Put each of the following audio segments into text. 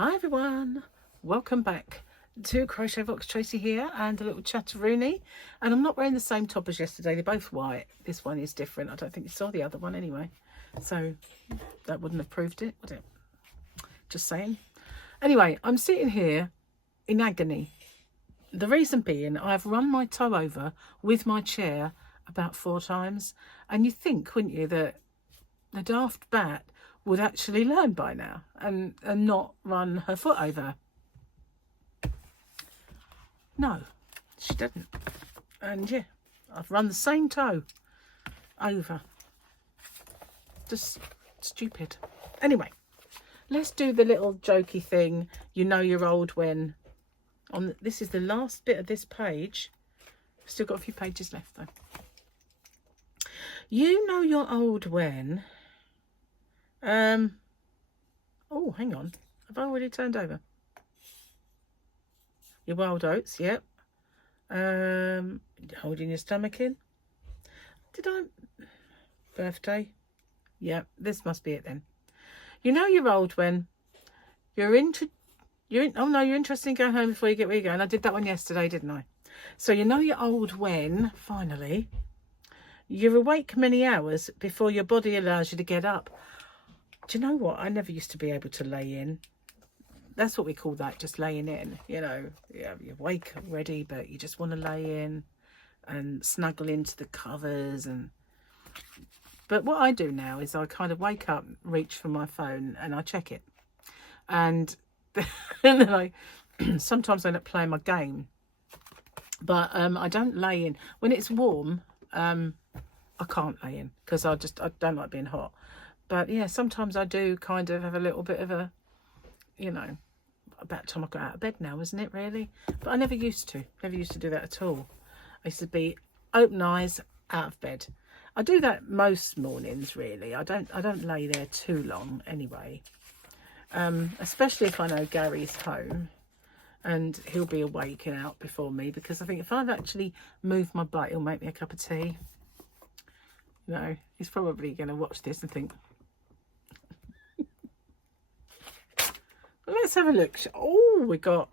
Hi everyone, welcome back to Crochet Box. Tracy here and a little Chateroony, and I'm not wearing the same top as yesterday. They're both white. This one is different. I don't think you saw the other one anyway, so that wouldn't have proved it, would it? Just saying. Anyway, I'm sitting here in agony. The reason being, I've run my toe over with my chair about 4 times, and you think, wouldn't you, that the daft bat would actually learn by now and not run her foot over. No, she didn't. And yeah, I've run the same toe over. Just stupid. Anyway, let's do the little jokey thing. You know you're old when. This is the last bit of this page. Still got a few pages left though. You know you're old when. Oh, hang on. Have I already turned over? Your wild oats, yep. Holding your stomach in. Did I? Birthday? Yep, this must be it then. You know you're old when you're interested in going home before you get where you're going. I did that one yesterday, didn't I? So you know you're old when, finally, you're awake many hours before your body allows you to get up. Do you know what? I never used to be able to lay in. That's what we call that, just laying in. You know, yeah, you're awake already, but you just want to lay in and snuggle into the covers. But what I do now is I kind of wake up, reach for my phone, and I check it. And then I sometimes I end up playing my game. But I don't lay in. When it's warm, I can't lay in because I don't like being hot. But yeah, sometimes I do kind of have a little bit of a, you know, about time I got out of bed now, isn't it really? But I never used to do that at all. I used to be open eyes, out of bed. I do that most mornings really. I don't lay there too long anyway. Especially if I know Gary's home and he'll be awake and out before me, because I think if I've actually moved my butt, he'll make me a cup of tea. You know, he's probably going to watch this and think, let's have a look. Oh, we've got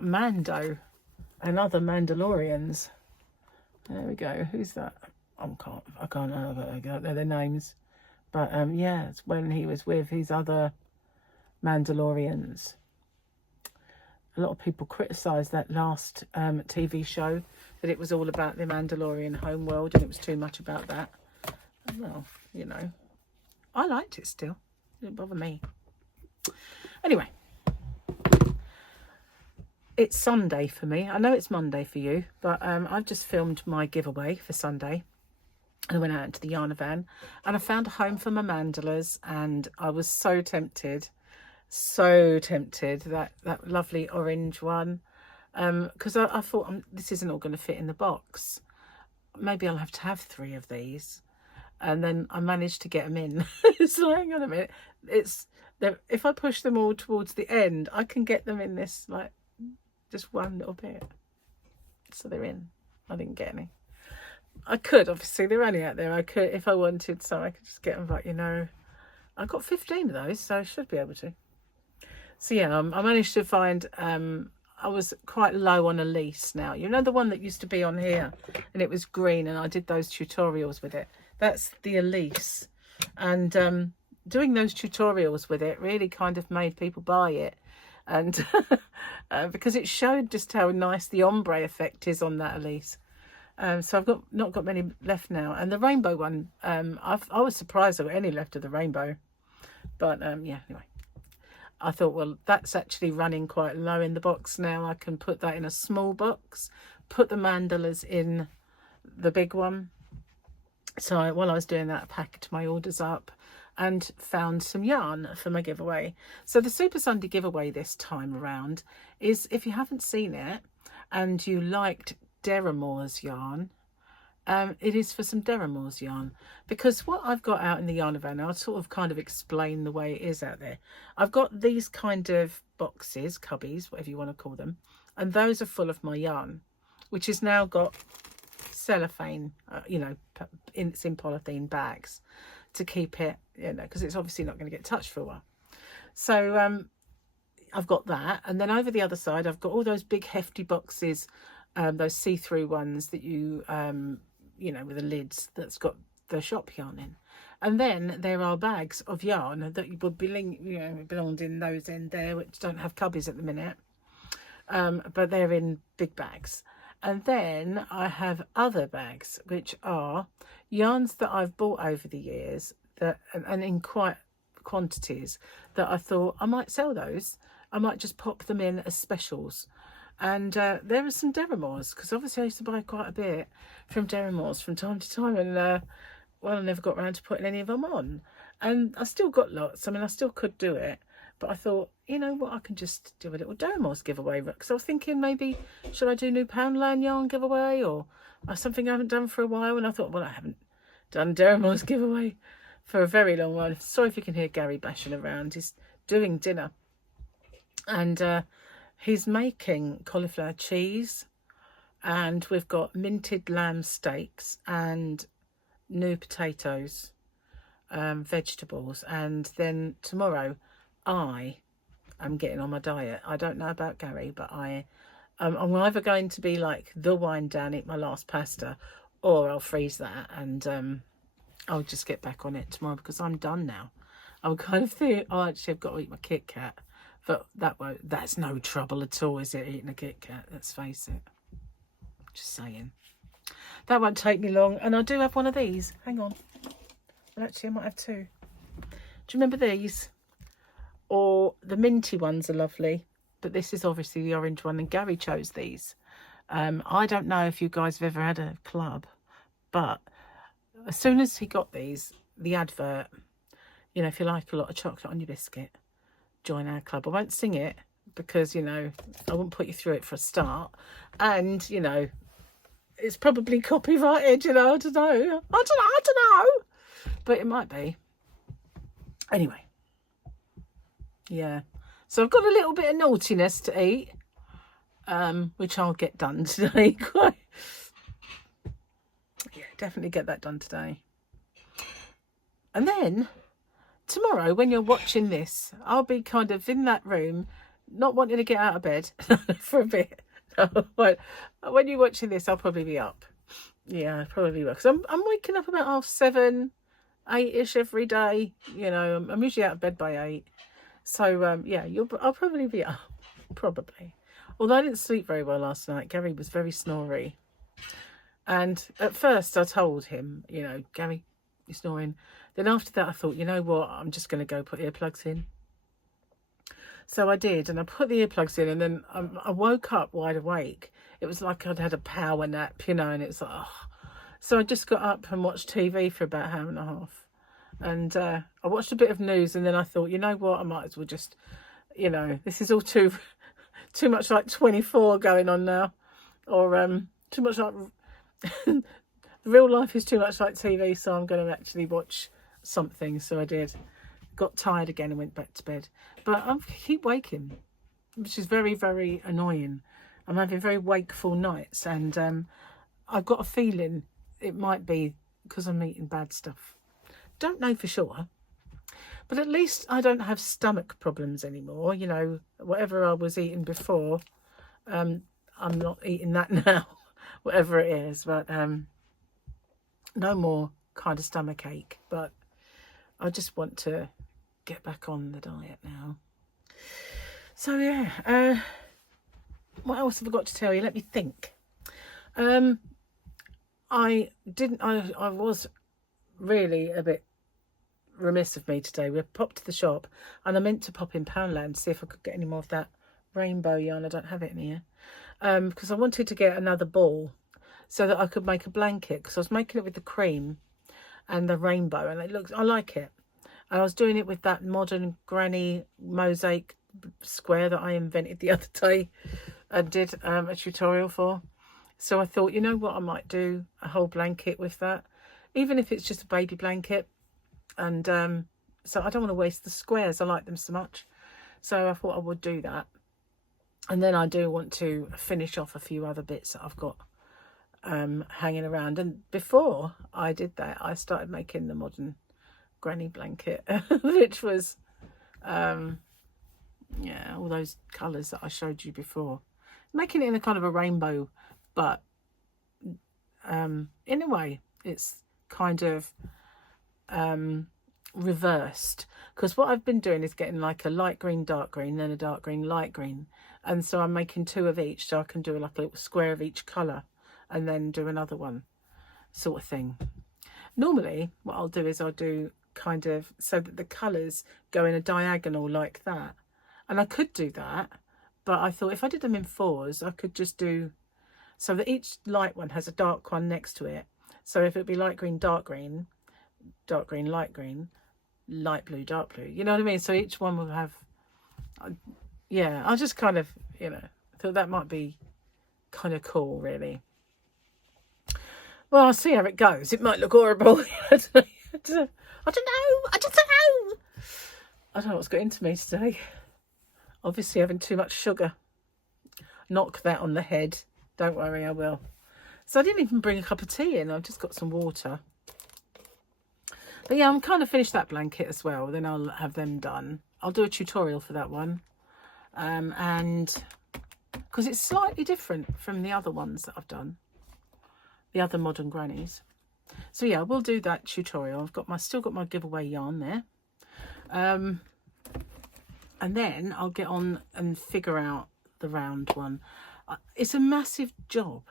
Mando and other Mandalorians. There we go. Who's that? I can't know. I don't know their names. But yeah, it's when he was with his other Mandalorians. A lot of people criticised that last TV show, that it was all about the Mandalorian homeworld and it was too much about that. Well, you know, I liked it still. It didn't bother me. Anyway, it's Sunday for me. I know it's Monday for you, but I've just filmed my giveaway for Sunday. And I went out into the yarn van and I found a home for my mandalas, and I was so tempted. That lovely orange one, because I thought this isn't all going to fit in the box. Maybe I'll have to have 3 of these. And then I managed to get them in. So hang on a minute, if I push them all towards the end, I can get them in this, like, just one little bit. So they're in. I didn't get any. I could, obviously, they're only out there. I could, if I wanted, so I could just get them, but you know, I got 15 of those, so I should be able to. So yeah, I managed to find, I was quite low on Elise now. You know the one that used to be on here and it was green, and I did those tutorials with it. That's the Elise. And doing those tutorials with it really kind of made people buy it. And because it showed just how nice the ombre effect is on that Elise. So I've not got many left now. And the rainbow one, I was surprised there were any left of the rainbow. But yeah, anyway. I thought, well, that's actually running quite low in the box now. I can put that in a small box, put the mandalas in the big one. So while I was doing that, I packed my orders up and found some yarn for my giveaway. So the Super Sunday giveaway this time around is, if you haven't seen it and you liked Deramore's yarn, it is for some Deramore's yarn, because what I've got out in the yarn van, I'll sort of kind of explain the way it is out there. I've got these kind of boxes, cubbies, whatever you want to call them, and those are full of my yarn, which has now got cellophane, you know, it's in polythene bags to keep it, you know, because it's obviously not going to get touched for a while. So I've got that, and then over the other side I've got all those big hefty boxes, those see-through ones that you you know, with the lids that's got the shop yarn in. And then there are bags of yarn that would be, you know, belonged in those in there, which don't have cubbies at the minute, but they're in big bags. And then I have other bags which are yarns that I've bought over the years, that and in quite quantities, that I thought I might sell those. I might just pop them in as specials. And there are some Deramores, because obviously I used to buy quite a bit from Deramores from time to time, and well, I never got around to putting any of them on. And I still got lots. I mean, I still could do it, but I thought, you know what, I can just do a little Deramores giveaway. Because I was thinking, maybe should I do new Poundland yarn giveaway, or something I haven't done for a while? And I thought, well, I haven't done Deramores giveaway for a very long while. Sorry if you can hear Gary bashing around. He's doing dinner, and he's making cauliflower cheese, and we've got minted lamb steaks and new potatoes, vegetables. And then tomorrow I am getting on my diet. I don't know about Gary, but I'm either going to be like the wind down, eat my last pasta, or I'll freeze that and I'll just get back on it tomorrow, because I'm done now. I'm kind of thinking, oh, actually I've got to eat my Kit Kat. But that's no trouble at all, is it, eating a Kit Kat? Let's face it. Just saying. That won't take me long. And I do have one of these. Hang on. Well, actually, I might have two. Do you remember these? Or the minty ones are lovely. But this is obviously the orange one. And Gary chose these. I don't know if you guys have ever had a club. But as soon as he got these, the advert, you know, if you like a lot of chocolate on your biscuit, join our club. I won't sing it because, you know, I won't put you through it for a start, and, you know, it's probably copyrighted, you know. I don't know, but it might be. Anyway, yeah, so I've got a little bit of naughtiness to eat, which I'll get done today. Yeah, definitely get that done today. And then tomorrow, when you're watching this, I'll be kind of in that room, not wanting to get out of bed for a bit. But when you're watching this, I'll probably be up. Yeah, I probably will. Because I'm waking up about 7:30, 8-ish every day. You know, I'm usually out of bed by 8. So, yeah, I'll probably be up. Probably. Although I didn't sleep very well last night. Gary was very snory. And at first I told him, you know, Gary, you're snoring. Then after that I thought, you know what, I'm just going to go put earplugs in. So I did, and I put the earplugs in, and then I woke up wide awake. It was like I'd had a power nap, you know, and it's like, oh. So I just got up and watched TV for about an hour and a half. And I watched a bit of news, and then I thought, you know what, I might as well just, you know, this is all too much like 24 going on now. Or too much like... real life is too much like TV, so I'm going to actually watch something. So I did. Got tired again and went back to bed. But I keep waking, which is very, very annoying. I'm having very wakeful nights, and I've got a feeling it might be because I'm eating bad stuff. Don't know for sure. But at least I don't have stomach problems anymore. You know, whatever I was eating before, I'm not eating that now. Whatever it is, but no more kind of stomach ache. But I just want to get back on the diet now. So yeah, what else have I got to tell you? Let me think. I was really a bit remiss of me today. We popped to the shop, and I meant to pop in Poundland to see if I could get any more of that rainbow yarn. I don't have it in here. Because I wanted to get another ball so that I could make a blanket, because I was making it with the cream and the rainbow, and I like it. And I was doing it with that modern granny mosaic square that I invented the other day and did a tutorial for. So I thought, you know what, I might do a whole blanket with that, even if it's just a baby blanket. And so I don't want to waste the squares. I like them so much. So I thought I would do that. And then I do want to finish off a few other bits that I've got hanging around. And before I did that, I started making the modern granny blanket, which was, Yeah, all those colours that I showed you before. Making it in a kind of a rainbow, but in a way, it's kind of reversed, because what I've been doing is getting like a light green, dark green, then a dark green, light green, and so I'm making 2 of each, so I can do like a little square of each colour and then do another one, sort of thing. Normally what I'll do is I'll do kind of so that the colours go in a diagonal like that, and I could do that, but I thought if I did them in 4s I could just do so that each light one has a dark one next to it. So if it'd be light green, dark green, dark green, light green, light blue, dark blue, you know what I mean? So each one will have, yeah, I just kind of, you know, thought that might be kind of cool, really. Well, I'll see how it goes. It might look horrible. I don't know. I don't know what's got into me today. Obviously having too much sugar. Knock that on the head. Don't worry, I will. So I didn't even bring a cup of tea in. I've just got some water. But yeah, I'm kind of finished that blanket as well. Then I'll have them done. I'll do a tutorial for that one. And because it's slightly different from the other ones that I've done. The other modern grannies. So yeah, we'll do that tutorial. I've got still got my giveaway yarn there. And then I'll get on and figure out the round one. It's a massive job,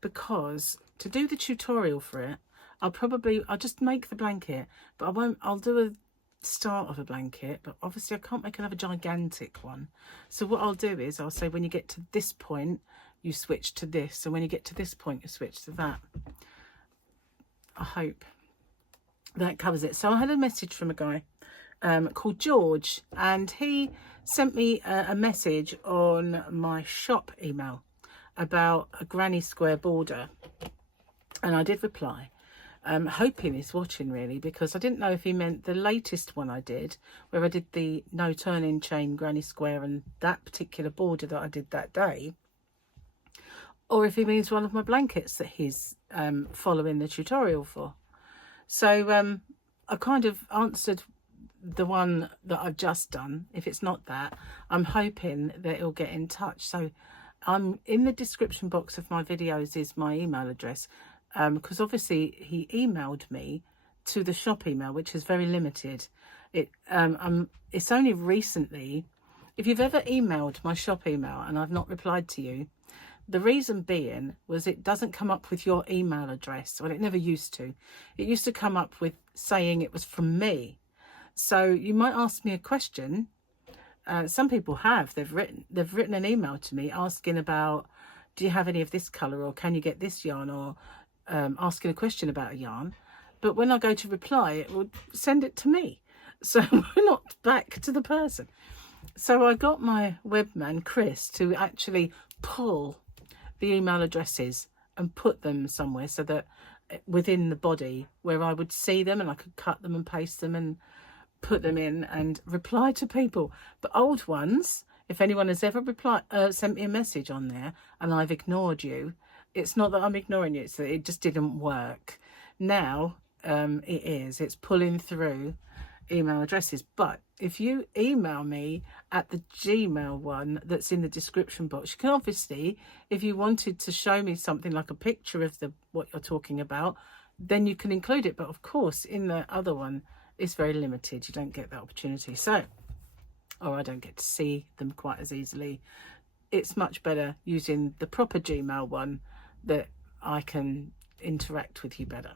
because to do the tutorial for it, I'll just make the blanket, but I'll do a start of a blanket, but obviously I can't make another gigantic one. So what I'll do is I'll say when you get to this point, you switch to this, and when you get to this point, you switch to that. I hope that covers it. So I had a message from a guy called George, and he sent me a message on my shop email about a granny square border, and I did reply. Hoping he's watching, really, because I didn't know if he meant the latest one I did, where I did the no turning chain granny square and that particular border that I did that day, or if he means one of my blankets that he's following the tutorial for. So I kind of answered the one that I've just done. If it's not that, I'm hoping that he'll get in touch. So I'm in the description box of my videos is my email address, because obviously he emailed me to the shop email, which is very limited. It's only recently, if you've ever emailed my shop email and I've not replied to you, the reason being was it doesn't come up with your email address. Well, it never used to. It used to come up with saying it was from me. So you might ask me a question. Some people have. They've written an email to me asking about, do you have any of this colour, or can you get this yarn, or asking a question about a yarn. But when I go to reply, it will send it to me. So we're not back to the person. So I got my webman, Chris, to actually pull the email addresses and put them somewhere so that within the body where I would see them, and I could cut them and paste them and put them in and reply to people. But old ones, if anyone has ever sent me a message on there and I've ignored you, it's not that I'm ignoring you, it's that it just didn't work. Now it's pulling through email addresses. But if you email me at the Gmail one that's in the description box, you can obviously, if you wanted to show me something like a picture of what you're talking about, then you can include it. But of course, in the other one, it's very limited. You don't get that opportunity. So, or I don't get to see them quite as easily. It's much better using the proper Gmail one that I can interact with you better.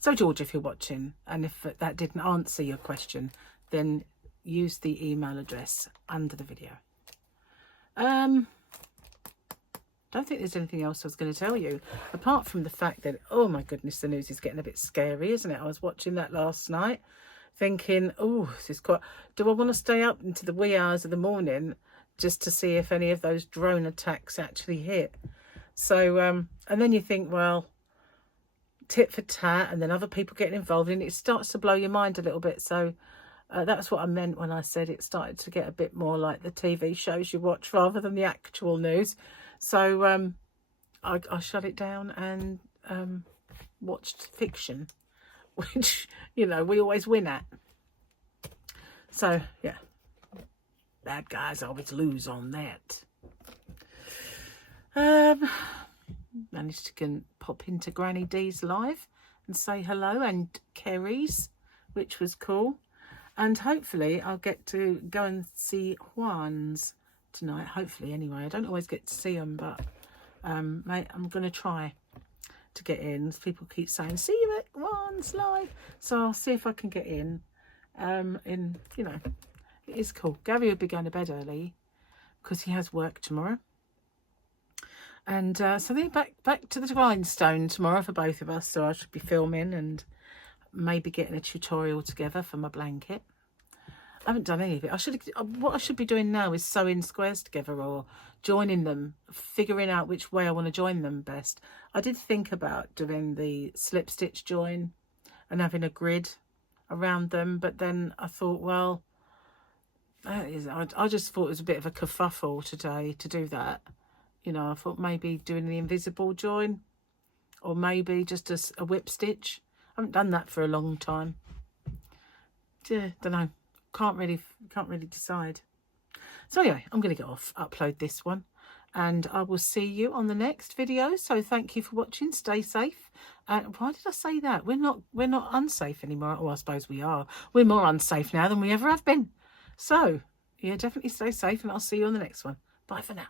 So George, if you're watching, and if that didn't answer your question, then use the email address under the video. Don't think there's anything else I was going to tell you, apart from the fact that, oh my goodness, the news is getting a bit scary, isn't it? I was watching that last night thinking, oh, this is quite, do I want to stay up into the wee hours of the morning just to see if any of those drone attacks actually hit? So, and then you think, well, tit for tat, and then other people getting involved, and it starts to blow your mind a little bit. So that's what I meant when I said it started to get a bit more like the TV shows you watch rather than the actual news. So I shut it down and watched fiction, which, you know, we always win at. So yeah, bad guys always lose on that. Managed to pop into Granny D's live and say hello, and Kerry's, which was cool. And hopefully I'll get to go and see Juan's tonight. Hopefully, anyway. I don't always get to see them, but mate, I'm going to try to get in. People keep saying, see you at Juan's live. So I'll see if I can get in. You know, it is cool. Gary will be going to bed early because he has work tomorrow. And so then back to the grindstone tomorrow for both of us. So I should be filming and maybe getting a tutorial together for my blanket. I haven't done any of it. What I should be doing now is sewing squares together or joining them, figuring out which way I want to join them best. I did think about doing the slip stitch join and having a grid around them, but then I thought, well, I just thought it was a bit of a kerfuffle today to do that. You know, I thought maybe doing the invisible join, or maybe just a whip stitch. I haven't done that for a long time. Yeah, don't know. Can't really decide. So anyway, I'm going to get off, upload this one, and I will see you on the next video. So thank you for watching. Stay safe. Why did I say that? We're not unsafe anymore. Oh, I suppose we are. We're more unsafe now than we ever have been. So yeah, definitely stay safe, and I'll see you on the next one. Bye for now.